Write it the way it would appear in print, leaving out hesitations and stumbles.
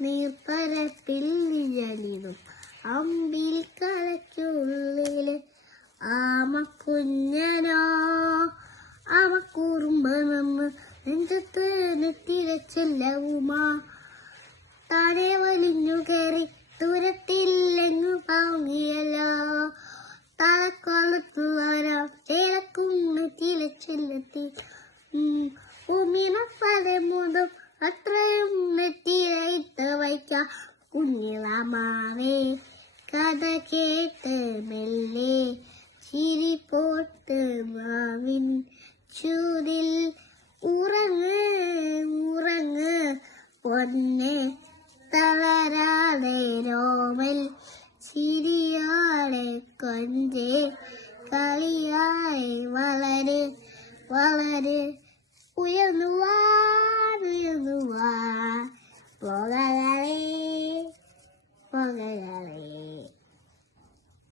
നീർപ്പരപ്പിൽ നിഴലിടും അമ്പിൽ കലയ്ക്കുള്ളില് ആമക്കുഞ്ഞനോ ആമക്കൂറുമ്പ നിന്ന് നെഞ്ചത്ത് നെറ്റിരച്ചെല്ലവുമാ താനെ വലിഞ്ഞു കയറി ദൂരത്തില്ലെങ്ങു പാങ്ങിയല്ലോ തലക്കൊളത്തു വരാം ചേലക്കുന്ന് തിരച്ചിലെത്തി ഭൂമിനെ മുതം അത്രയും നെറ്റിരയിട്ട് വയ്ക്കാം കുഞ്ഞിളമാവേ കഥ കേട്ട് മെല്ലെ ചിരി പോട്ട് മാവിൻ ചൂരിൽ ഉറങ്ങ് ഉറങ്ങ് പൊന്നെ തളരാതെ രോമൽ ചിരിയോടെ കൊഞ്ചേ കളിയായി വളര് വളര് ഉയർന്നു വാ പോകാൻ